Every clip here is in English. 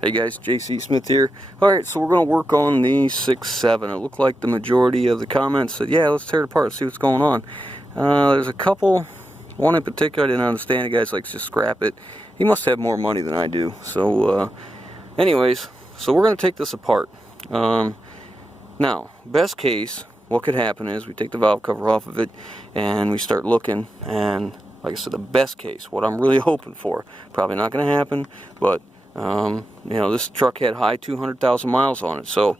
Hey guys, JC Smith here. Alright, so we're going to work on the 6.7. It looked like the majority of the comments said, yeah, let's tear it apart and see what's going on. There's a couple, one in particular I didn't understand. The guy's like, just scrap it. He must have more money than I do. So, anyways, so we're going to take this apart. Now, best case, what could happen is we take the valve cover off of it and we start looking, and like I said, the best case, what I'm really hoping for, probably not going to happen, but you know, this truck had high 200,000 miles on it, so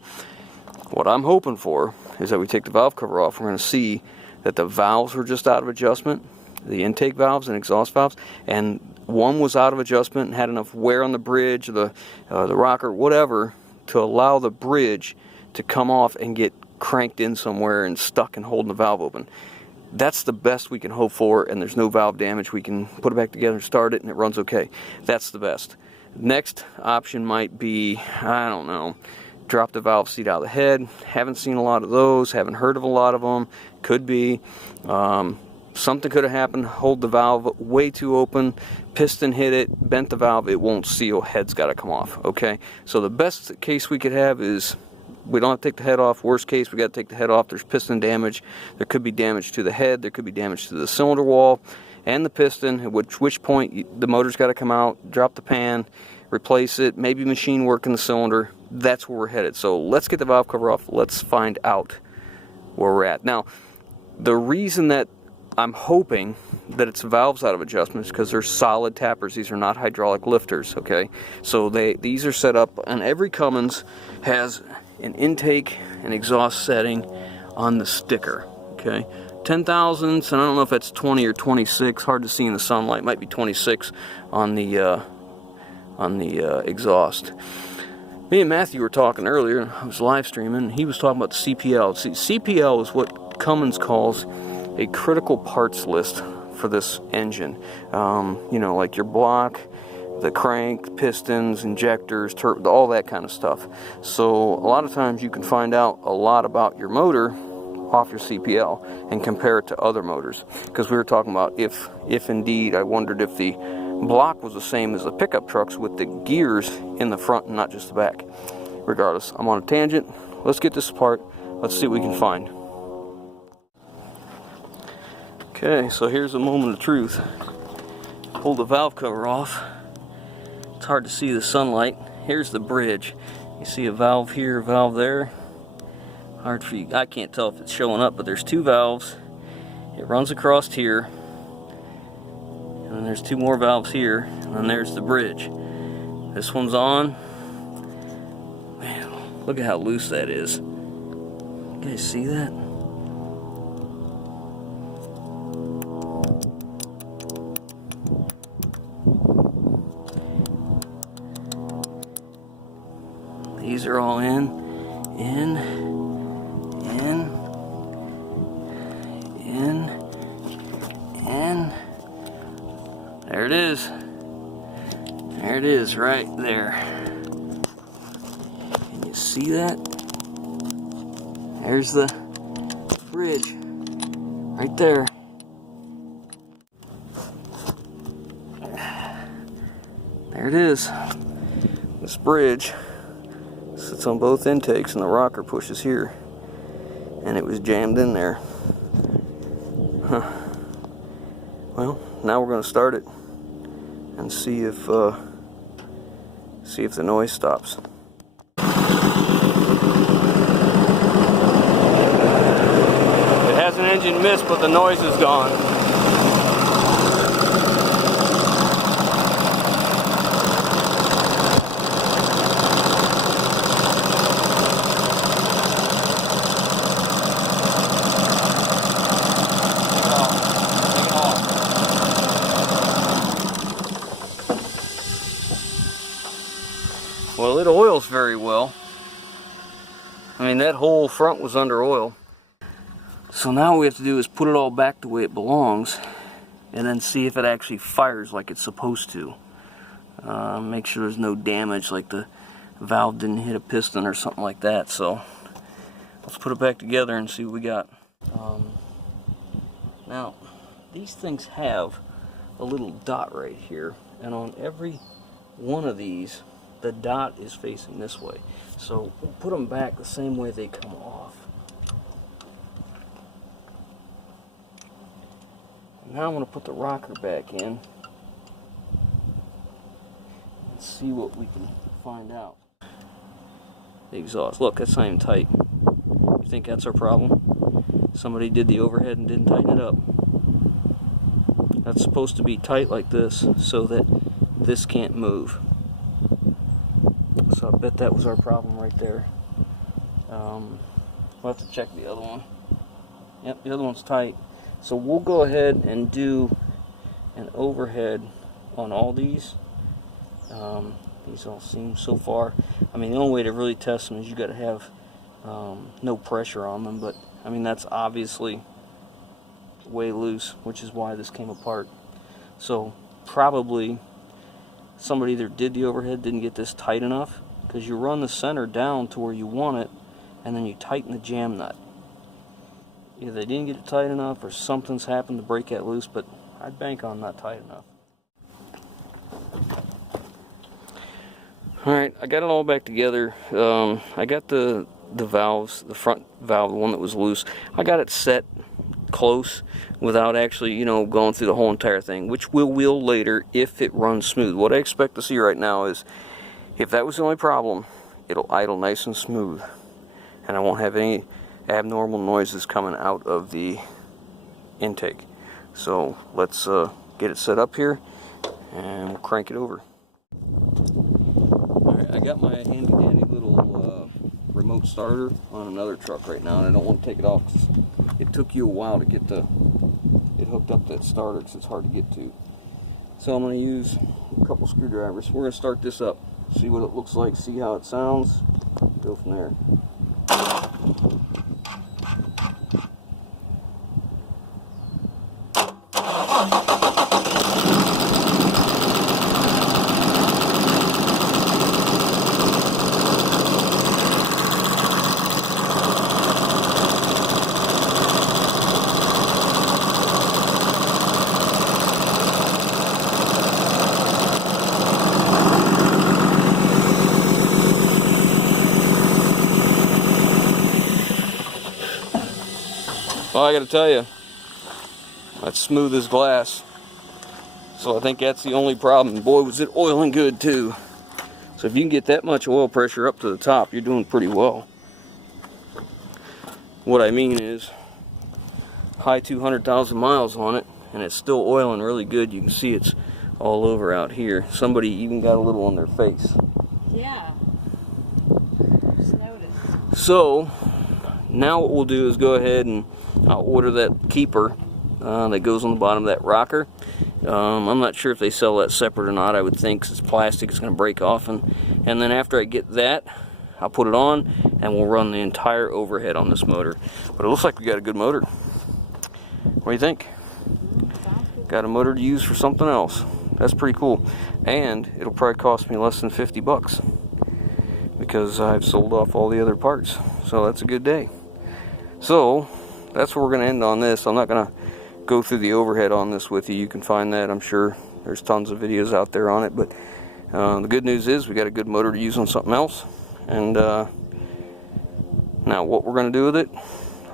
what I'm hoping for is that we take the valve cover off. We're going to see that the valves were just out of adjustment, the intake valves and exhaust valves, and one was out of adjustment and had enough wear on the bridge, the rocker, whatever, to allow the bridge to come off and get cranked in somewhere and stuck and holding the valve open. That's the best we can hope for, and there's no valve damage. We can put it back together and start it and it runs okay. That's the best. Next option might be, I don't know, drop the valve seat out of the head. Haven't seen a lot of those, haven't heard of a lot of them. Could be something could have happened, hold the valve way too open, piston hit it, bent the valve, it won't seal, head's got to come off. Okay, so the best case we could have is we don't have to take the head off. Worst case, we got to take the head off. There's piston damage. There could be damage to the head. There could be damage to the cylinder wall and the piston, at which point the motor's got to come out, drop the pan, replace it, maybe machine work in the cylinder. That's where we're headed. So let's get the valve cover off. Let's find out where we're at. Now, the reason that I'm hoping that it's valves out of adjustment is because they're solid tappers. These are not hydraulic lifters, okay? So these are set up, and every Cummins has an intake and exhaust setting on the sticker, okay? 10 thousandths, and I don't know if that's 20 or 26, hard to see in the sunlight, might be 26 on the exhaust. Me and Matthew were talking earlier, I was live streaming, and he was talking about the CPL. See, CPL is what Cummins calls a critical parts list for this engine. You know, like your block, the crank, pistons, injectors, all that kind of stuff. So a lot of times you can find out a lot about your motor off your CPL and compare it to other motors, because we were talking about if indeed I wondered if the block was the same as the pickup trucks with the gears in the front and not just the back. Regardless, I'm on a tangent. Let's get this apart. Let's see what we can find. Okay, so here's a moment of truth. Pull the valve cover off. It's hard to see the sunlight. Here's the bridge. You see a valve here, a valve there. Hard for you. I can't tell if it's showing up, but there's two valves. It runs across here. And then there's two more valves here. And then there's the bridge. This one's on. Man, look at how loose that is. You guys see that? These are all in. There it is. There it is, right there. Can you see that? There's the bridge. Right there. There it is. This bridge sits on both intakes and the rocker pushes here, and it was jammed in there. Huh. Well, now we're going to start it and see if the noise stops. It has an engine miss, but the noise is gone. Well, it oils very well. I mean, that whole front was under oil. So now what we have to do is put it all back the way it belongs and then see if it actually fires like it's supposed to. Make sure there's no damage, like the valve didn't hit a piston or something like that. So let's put it back together and see what we got. Now, these things have a little dot right here, and on every one of these the dot is facing this way. So we'll put them back the same way they come off. Now I'm going to put the rocker back in and see what we can find out. The exhaust. Look, that's not even tight. You think that's our problem? Somebody did the overhead and didn't tighten it up. That's supposed to be tight like this so that this can't move. So I bet that was our problem right there. We'll have to check the other one. Yep, the other one's tight. So we'll go ahead and do an overhead on all these. These all seem so far. I mean, the only way to really test them is you got to have no pressure on them. But I mean, that's obviously way loose, which is why this came apart. So probably somebody either did the overhead, didn't get this tight enough, because you run the center down to where you want it, and then you tighten the jam nut. Either they didn't get it tight enough, or something's happened to break that loose, but I'd bank on not tight enough. Alright, I got it all back together. I got the valves, the front valve, the one that was loose, I got it set close without actually, you know, going through the whole entire thing, which we will later if it runs smooth. What I expect to see right now is, if that was the only problem, it'll idle nice and smooth, and I won't have any abnormal noises coming out of the intake. So let's get it set up here and we'll crank it over. Alright, I got my handy dandy little remote starter on another truck right now, and I don't want to take it off because it took you a while to get it hooked up, that starter, because it's hard to get to. So I'm going to use a couple screwdrivers. We're going to start this up, see what it looks like, see how it sounds, go from there. Well, I got to tell you, that's smooth as glass. So I think that's the only problem. Boy, was it oiling good too. So if you can get that much oil pressure up to the top, you're doing pretty well. What I mean is, high 200,000 miles on it, and it's still oiling really good. You can see it's all over out here. Somebody even got a little on their face. Yeah. Just noticed. So now what we'll do is go ahead and I'll order that keeper that goes on the bottom of that rocker. I'm not sure if they sell that separate or not. I would think, 'cause it's plastic, it's going to break off. And then after I get that, I'll put it on and we'll run the entire overhead on this motor. But it looks like we got a good motor. What do you think? Got a motor to use for something else. That's pretty cool. And it'll probably cost me less than 50 bucks because I've sold off all the other parts. So that's a good day. So that's where we're going to end on this. I'm not going to go through the overhead on this with you. You can find that, I'm sure. There's tons of videos out there on it. But the good news is we got a good motor to use on something else. And now what we're going to do with it,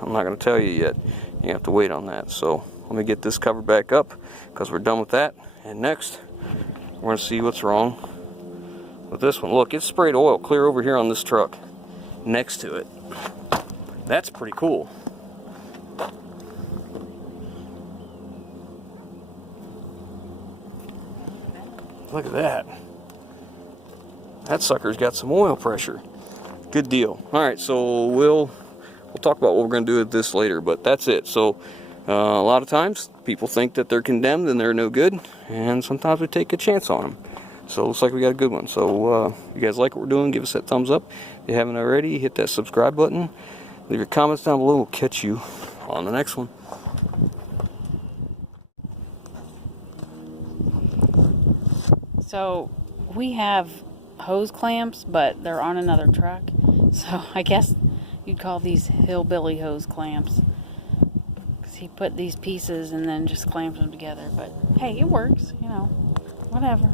I'm not going to tell you yet. You have to wait on that. So let me get this cover back up because we're done with that. And next, we're going to see what's wrong with this one. Look, it's sprayed oil clear over here on this truck next to it. That's pretty cool. Look at that. That sucker's got some oil pressure. Good deal. Alright, so we'll talk about what we're going to do with this later, but that's it. So a lot of times people think that they're condemned and they're no good, and sometimes we take a chance on them. So it looks like we got a good one. So if you guys like what we're doing, give us that thumbs up. If you haven't already, hit that subscribe button. Leave your comments down below. We'll catch you on the next one. So we have hose clamps, but they're on another truck. So I guess you'd call these hillbilly hose clamps. Because he put these pieces and then just clamps them together. But hey, it works, you know, whatever.